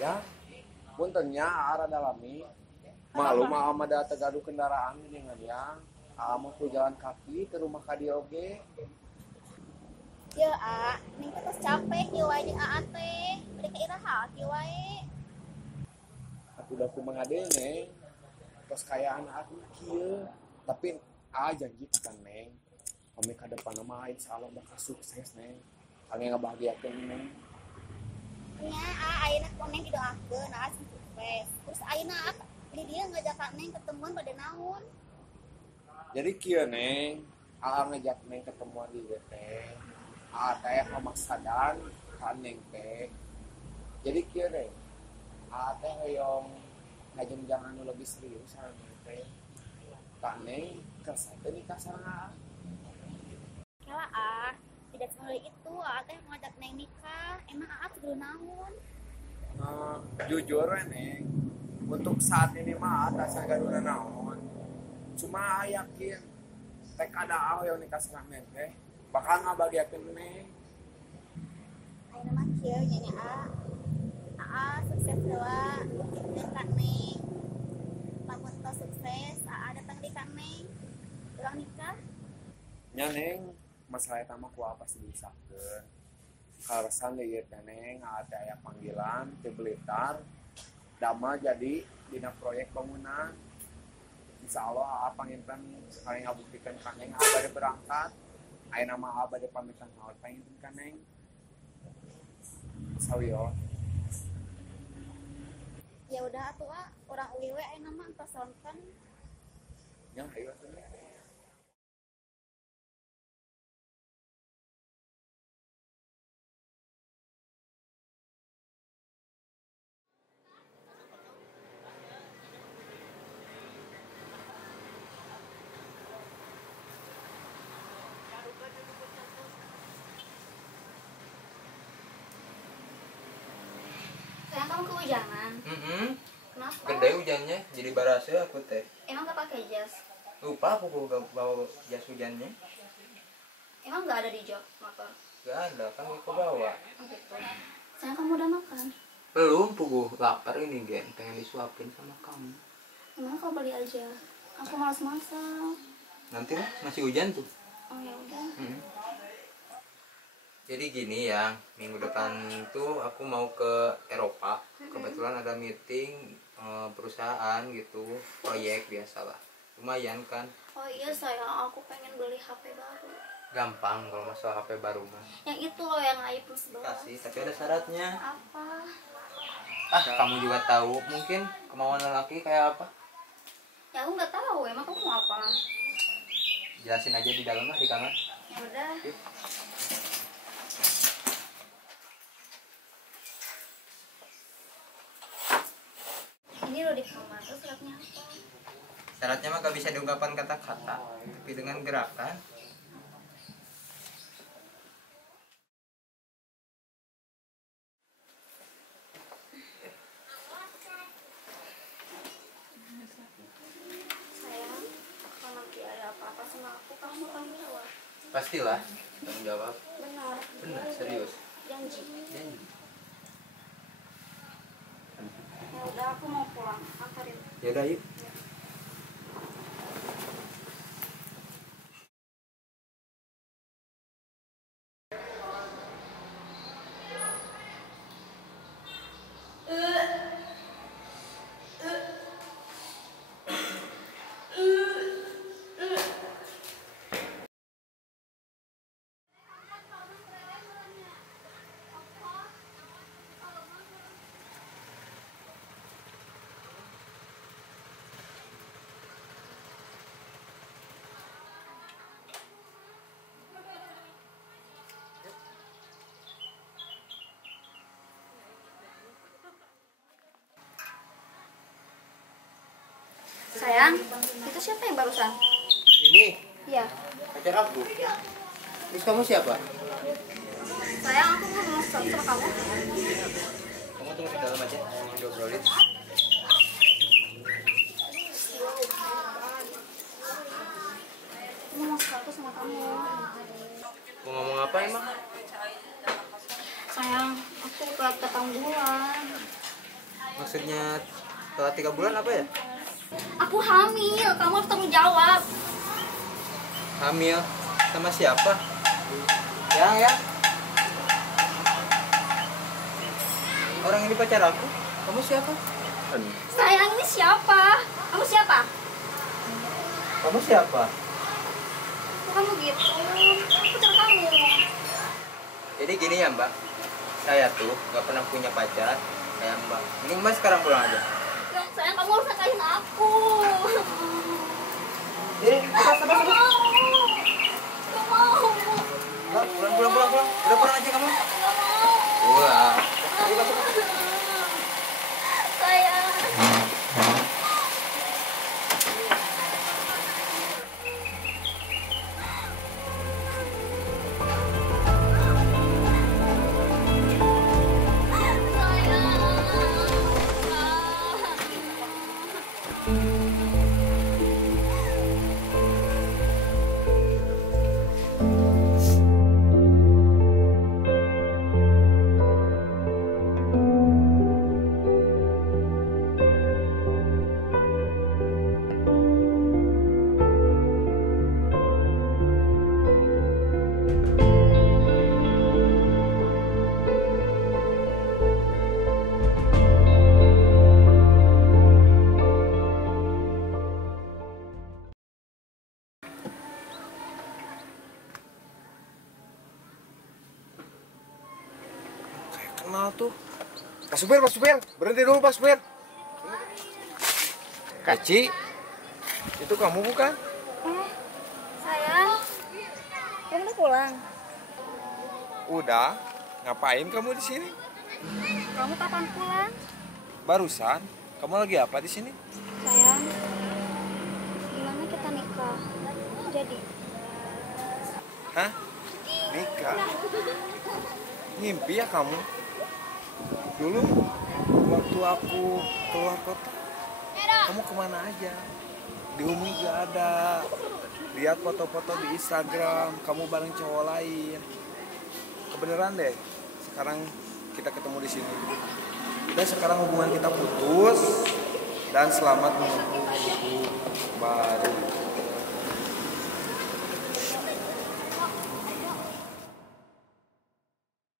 Ya, puntennya arah dalami. Malu mah ama da tegaduh kendaraan dengan yang ama ku jalan kaki ke rumah kadioge. Ya, ning terus capek kieu wae jeung Aa teh. Bade ka iraha kieu wae. Aku udah ku mengadenge. Terus kayak anak aku kieu. Tapi janji kan Neng. Kami ke depan mah insyaallah bakal sukses Neng. Kami ngabahagiakeun Neng. Nya ayeuna koneng didoakeun sukses. Terus ayeuna di dia ngajak Kak Neng ketemuan pada naon? Jadi kieu Neng, ngajak Neng ketemuan di teh. Teh pamaksadan ka Neng teh. Jadi kieu Neng, teh hoyong ngajengjang anu lebih serius sareng Neng teh. Ka Neng kersa teh nikah sareng Aa. Kela tidak sekali itu teh ngajak Neng nikah. Emang kudu naon? Jujur Neng, untuk saat ini mah asa gaduna naon. Cuma yakin teh kada hoyong nikah sareng Neng teh bakal ngabagiakeun Neng. Ayeuna mah kieu nya sukses heula jeung Kak Neng. Lamun tos sukses datang di Kak Neng. Urang nikah. Nya Neng, masalah eta mah kumaha pasti diusahakeun. Karasan lieu teh Neng, ada aya panggilan di Blitar. Dama jadi dina proyek bangunan. Insyaallah Aa panginten kali ngabuktikeun ka Neng Aa bade berangkat. Ayeuna mah Aa bade pamitan haul panginten ka Neng. Sawiyo. Ya udah atuh urang uwi we ayeuna mah entos sonten. Nya ayo atuh. Sayang kamu kehujanan. Kenapa? Gede hujannya, jadi barase aku teh. Emang gak pakai jas? Lupa aku bawa jas hujannya. Emang gak ada di jok motor? Gak ada, kan aku bawa. Oh gitu. Sayang kamu udah makan? Belum, puguh lapar ini gen, pengen disuapin sama kamu. Emang kau beli aja? Aku malas masak. Nanti lah, masih hujan tuh. Oh ya udah. Jadi gini ya, minggu depan tuh aku mau ke Eropa. Kebetulan ada meeting perusahaan gitu, proyek biasalah. Lumayan kan? Oh iya sayang, aku pengen beli HP baru. Gampang kalau masalah HP baru mah. Yang itu loh yang iPhone 11. Kasih, tapi ada syaratnya. Apa? Kamu juga tahu mungkin kemauan lelaki kayak apa? Ya aku nggak tahu, emang kamu mau apa? Jelasin aja di dalam lah, di kamar. Ya udah. Yuk. Ini loh di kamar, terus syaratnya apa? Syaratnya mah gak bisa diungkapkan kata-kata, tapi dengan gerakan. Sayang, kalau nanti ada apa-apa sama aku, kamu tanggung jawab. Pastilah, tanggung jawab. Benar. Benar, serius. Janji. Janji. Ya udah, aku mau pulang. Antarin. Yaudah yuk. Sayang, itu siapa yang barusan? Ini Iya. pacar aku. Terus kamu siapa? Sayang, aku mau ngomong sesuatu sama kamu. Kamu tunggu di dalam aja, mau diobrolin. Aku mau ngomong sesuatu sama kamu. Mau ngomong apa emang? Sayang, aku telat datang bulan. Maksudnya setelah 3 bulan apa ya? Aku hamil, kamu harus tanggung jawab. Hamil sama siapa? Ya. Orang ini pacar aku. Kamu siapa? Sayang, ini siapa? Kamu siapa? Kamu siapa? Kok kamu gitu? Aku pacar kamu. Jadi gini ya Mbak, saya tuh nggak pernah punya pacar kayak Mbak. Mending Mbak sekarang pulang aja. Sayang, kamu harus nikahin aku. Sabar. Gak mau. Mbak, pulang. Udah pulang aja kamu. Gak mau. Pulang. Sayang. Kenal tuh. Pak Supir, berhenti dulu Pak Supir. Kaci, itu kamu bukan? Sayang, kamu udah pulang? Udah. Ngapain kamu di sini? Kamu kapan pulang? Barusan. Kamu lagi apa di sini? Sayang, gimana kita nikah? Jadi, Hah? Nikah? Ngimpi ya kamu? Dulu waktu aku keluar kota, kamu kemana aja? Di Umi gak ada. Lihat foto-foto di Instagram kamu bareng cowok lain. Kebeneran deh, sekarang kita ketemu di sini. Dan sekarang hubungan kita putus dan selamat menempuh hidup baru.